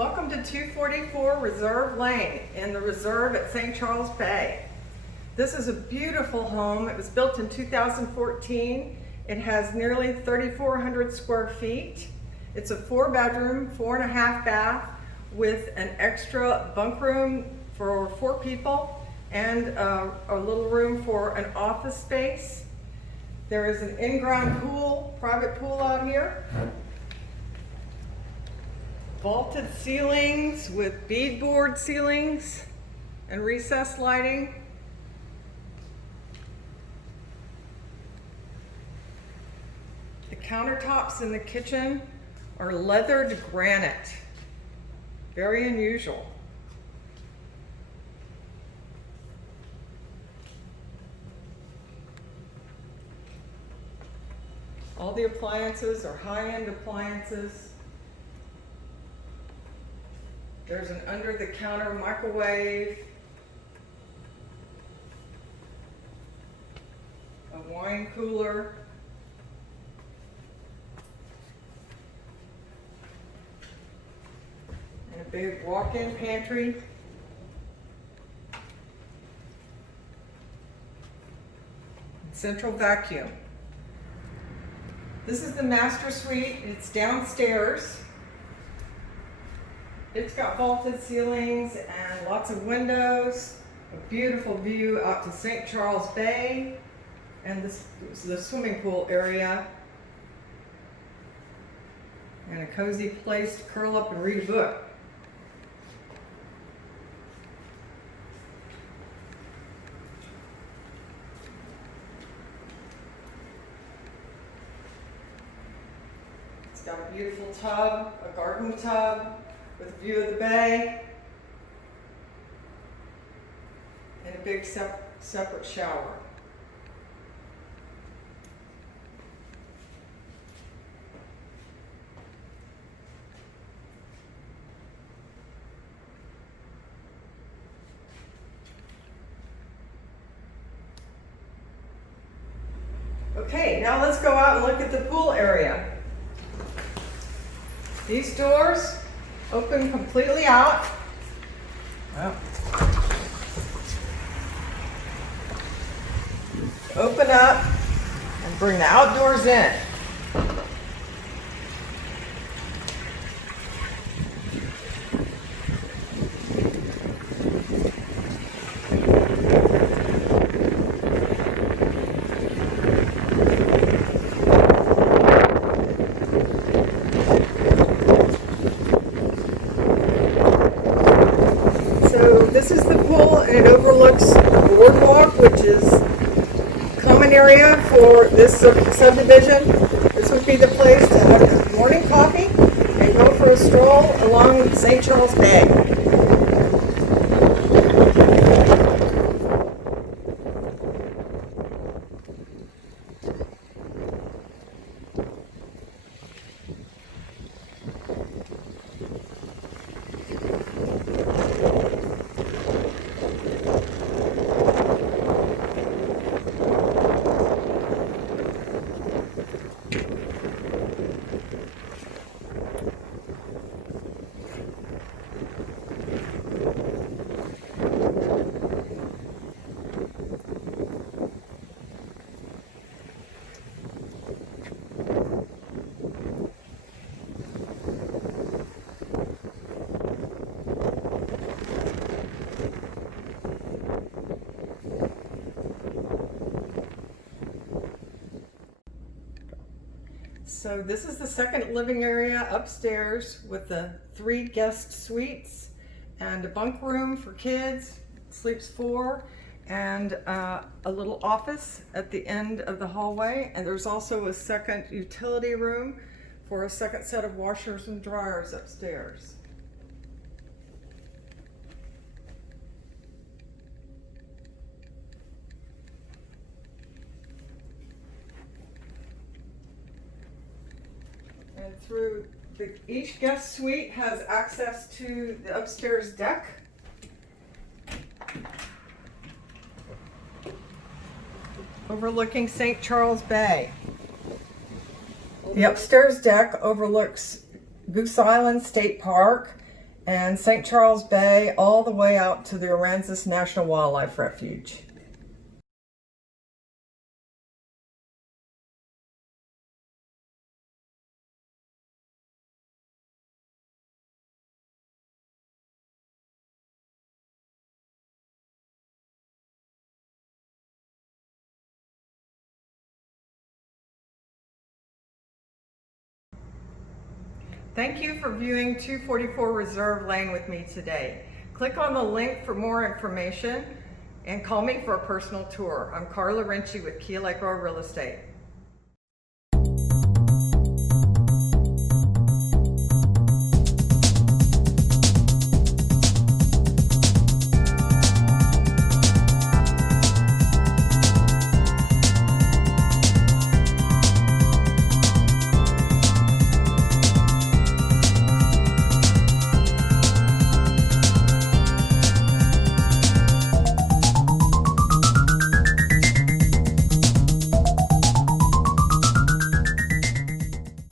Welcome to 244 Reserve Lane in the Reserve at St. Charles Bay. This is a beautiful home. It was built in 2014. It has nearly 3,400 square feet. It's a 4-bedroom, 4.5 bath with an extra bunk room for 4 people and a little room for an office space. There is an in-ground pool, private pool out here. Vaulted ceilings with beadboard ceilings and recessed lighting. The countertops in the kitchen are leathered granite. Very unusual. All the appliances are high-end appliances. There's an under-the-counter microwave, a wine cooler, and a big walk-in pantry. Central vacuum. This is the master suite. It's downstairs. It's got vaulted ceilings and lots of windows, a beautiful view out to St. Charles Bay, and this is the swimming pool area, and a cozy place to curl up and read a book. It's got a beautiful tub, a garden tub, with a view of the bay, and a big separate shower. Okay, now let's go out and look at the pool area. These doors open completely out. Well, open up and bring the outdoors in. This is the pool, and it overlooks Boardwalk, which is a common area for this subdivision. This would be the place to have morning coffee and go for a stroll along St. Charles Bay. So this is the second living area upstairs with the 3 guest suites and a bunk room for kids, sleeps 4, and a little office at the end of the hallway. And there's also a second utility room for a second set of washers and dryers upstairs. And through each guest suite has access to the upstairs deck. Overlooking St. Charles Bay. The upstairs deck overlooks Goose Island State Park and St. Charles Bay all the way out to the Aransas National Wildlife Refuge. Thank you for viewing 244 Reserve Lane with me today. Click on the link for more information and call me for a personal tour. I'm Carla Rinche with Key Lake Road Real Estate.